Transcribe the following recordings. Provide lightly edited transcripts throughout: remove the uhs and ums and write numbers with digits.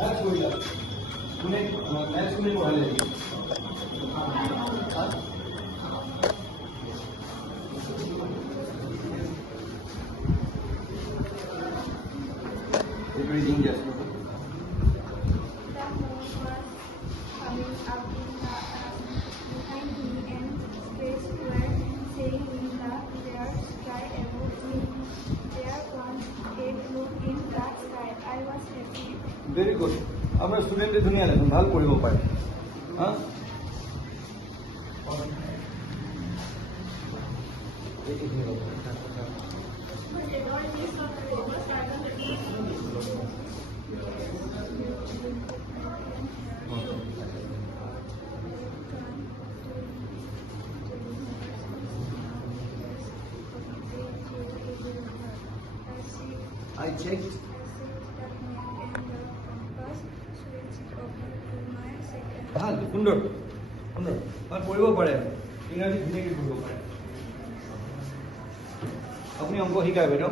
Maths कोई तूने maths को नहीं पढ़ा ले reading just very good. Our student is dunia lekon bhal poribo pare. Ha? I checked. ভাল সুন্দর সুন্দর আর পড়িব পারে ইংরাজী ধুনীয়াকৈ পঢ়িব পাৰে আপুনি অংক শিকায় বাইদেউ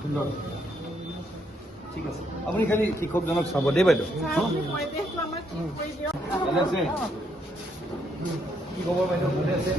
সুন্দৰ ঠিক আছে আপুনি খালি শিক্ষকজনক চাব দেই বাইদেউ ভালে আছে কি খবৰ বাইদেউ ভালে আছে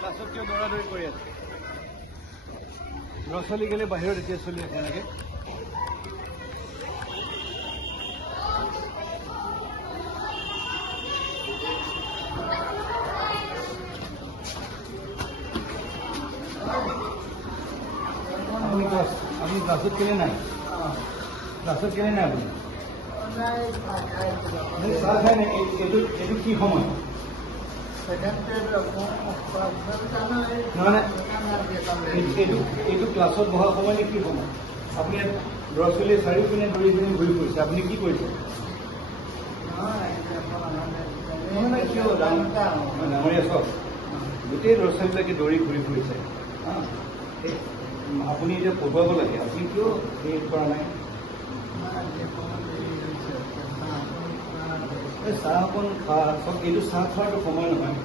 ক্লাছত কিয় দৌৰাদৌৰি কৰি আছে ল'ৰা ছোৱালী গ'লে বাহিৰত এতিয়া চলি আছে এনেকৈ আপুনি ক্লাছত কেলে নাই ক্লাছত কেলে নাই আপুনি চাহ খাই নাই এইটো কি সময় এইটো ক্লাছত বহা সময় নে কি সময় আপুনি ল'ৰা ছোৱালীয়ে চাৰিওপিনে দৌৰি পিনে ঘূৰি ফুৰিছে আপুনি কি কৰিছে কিয় ডাঙৰীয়া চব গোটেই ল'ৰা ছোৱালীবিলাকে দৌৰি ঘূৰি ফুৰিছে আপুনি এতিয়া পঢ়ুৱাব লাগে আপুনি কিয় হেৰি কৰা নাই চাহ অকণ খোৱা চব এইটো চাহ খোৱাটো সময় নহয়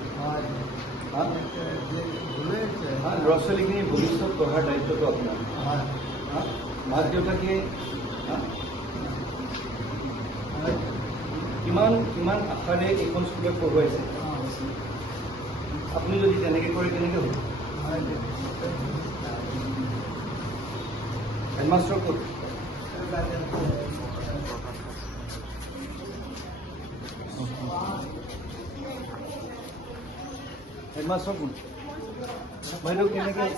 ল'ৰা ছোৱালীখিনি ভৱিষ্যত গঢ়াৰ দায়িত্বটো আপোনাৰ মাক দেউতাকে কিমান আশাৰে এইখন স্কুলত পঢ়ুৱাইছে আপুনি যদি তেনেকৈ কৰে কেনেকৈ হ'ব হেডমাষ্টৰ ক'ত হেডমাষ্টৰ কোন বাইদেউ কেনেকৈ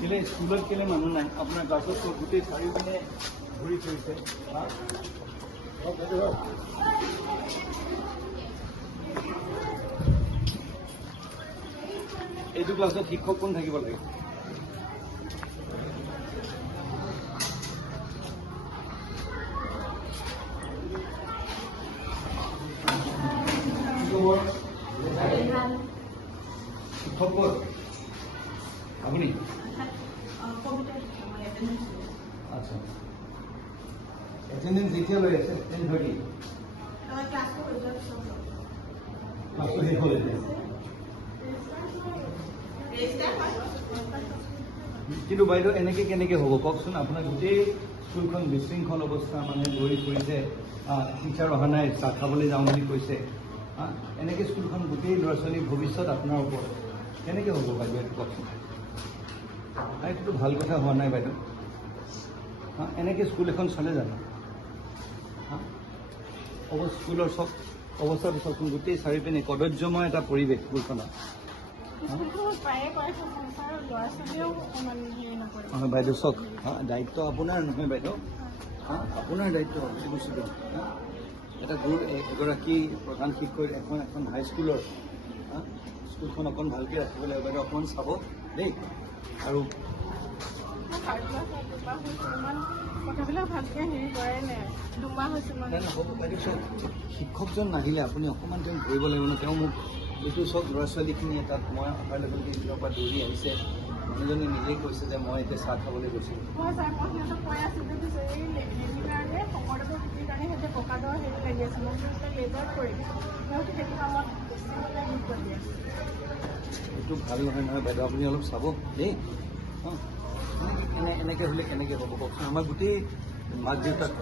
কেলে স্কুলত কেলে মানুহ নাই আপোনাৰ ক্লাছত গোটেই চাৰিওপিনে ঘূৰি ফুৰিছে এইটো ক্লাছত শিক্ষক কোন থাকিব লাগে শিক্ষক আপনি আচ্ছা এটেন্ডেন্স এতিয়া লৈ আছে 10:30 ক্লাছটো শেষ হ'ল কিন্তু বাইদেউ এনেকৈ কেনেকৈ হ'ব কওকচোন আপোনাৰ গোটেই স্কুলখন বিশৃংখল অৱস্থা মানুহে দৌৰি ফুৰিছে টিচাৰ অহা নাই চাহ খাবলৈ যাওঁ বুলি কৈছে এনেকৈ স্কুলখন গোটেই ল'ৰা ছোৱালীৰ ভৱিষ্যত আপোনাৰ ওপৰত কেনেকৈ হ'ব বাইদেউ এইটো কওকচোন এইটোতো ভাল কথা হোৱা নাই বাইদেউ এনেকৈ স্কুল এখন চলে জানো স্কুলৰ চব অৱস্থাটো চাওকচোন, গোটেই চাৰিওপিনে কদৰ্যময় এটা পৰিৱেশ স্কুলখনত। হয় বাইদেউ চাওক, দায়িত্ব আপোনাৰ নহয় বাইদেউ, আপোনাৰ দায়িত্ব বুজি গৈছিলোঁ। এটা এগৰাকী প্ৰধান শিক্ষক এখন হাইস্কুলৰ স্কুলখন অকণ ভালকৈ ৰাখিব লাগিব বাইদেউ, অকণমান চাব দেই। আৰু কথাবিলাক ভালকৈ হেৰি কৰাই নাই, দুমাহ হৈছে মানে। হ'ব বাইদেউ চাওক, শিক্ষকজন নাহিলে আপুনি অকণমান তেওঁ ধৰিব লাগিব ন। তেওঁ মোক এইটো চাওক, ল'ৰা ছোৱালীখিনিয়ে তাত মই অহাৰ লগে লগে স্কুলৰ পৰা দৌৰি আহিছে, মানুহজনে নিজেই কৈছে যে মই এতিয়া চাহ খাবলৈ গৈছিলোঁ। হয় ছাৰ, মই সিহঁতক কৈ আছোঁ যে এই হেৰিৰ কাৰণে শংকৰদেৱৰ তিথিৰ কাৰণে সিহঁতে প্ৰসাদৰ হেৰি লাগি আছে, মই লেজাৰ কৰিম, সিহঁতে সেইটো কামত বেছিকৈ গুৰুত্ব দি আছে। এইটো ভাল নহয় নহয় বাইদেউ, আপুনি অলপ চাব দেই। এনেকৈ হ'লে কেনেকৈ হ'ব কওকচোন। আমাৰ গোটেই মাক দেউতাক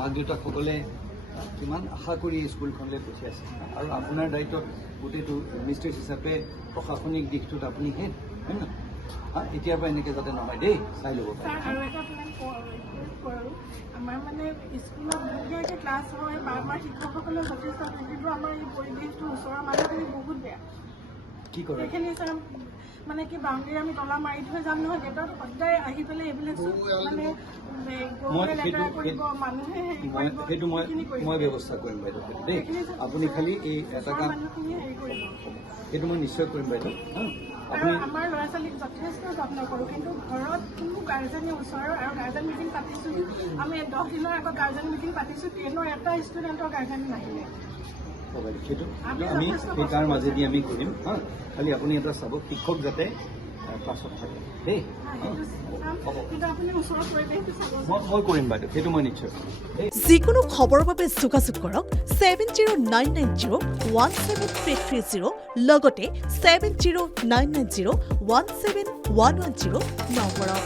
মাক দেউতাকসকলে কিমান আশা কৰি স্কুলখনলৈ পঠিয়াইছে, আৰু আপোনাৰ দায়িত্বত গোটেইটো মিনিষ্ট্ৰেট হিচাপে প্ৰশাসনিক দিশটোত আপুনি হেড হয় নহয়। এতিয়াৰ পৰা এনেকৈ যাতে নহয় দেই, চাই ল'ব পাৰে। আৰু এটা প্লেন কৰোঁ, আমাৰ মানে স্কুলত ধুনীয়াকৈ ক্লাছ হয়, আমাৰ শিক্ষকসকলেও যথেষ্ট, কিন্তু আমাৰ এই পৰিৱেশটো ওচৰৰ মানুহখিনি বহুত বেয়া। কি কৰে সেইখিনি ছাৰ মানে কি বাউণ্ডেৰী আমি তলা মাৰি থৈ যাম নহয়, গেটত সদায় আহি পেলাই এইবিলাক মানে লেতেৰা কৰিব, মানুহে হেৰি কৰিব, সেইটো মই ব্যৱস্থা কৰিম বাইদেউ দেই। আপুনি খালি এই এটা কাম, মানুহখিনিয়ে হেৰি কৰিব। সেইটো মই নিশ্চয় কৰিম বাইদেউ। আৰু আমাৰ ল'ৰা ছোৱালীক যথেষ্ট যত্ন কৰোঁ, কিন্তু ঘৰত কোনো গাৰ্জেনে ওচৰৰ, আৰু গাৰ্জেন মিটিং পাতিছোঁ, আমি 10 দিনৰ আগত গাৰ্জেন মিটিং পাতিছোঁ, 10ৰ এটা ষ্টুডেণ্টৰ গাৰ্জেন নাহিলে। সেইটো আমি সেই তাৰ মাজেদি আমি কৰিম। খালি আপুনি এটা চাব, শিক্ষক যাতে ক্লাছত থাকে দেই। মই কৰিম বাইদেউ, সেইটো মই নিশ্চয় কৰিম। যিকোনো খবৰৰ বাবে যোগাযোগ কৰক 7099017330 লগতে 7099017110 নম্বৰত।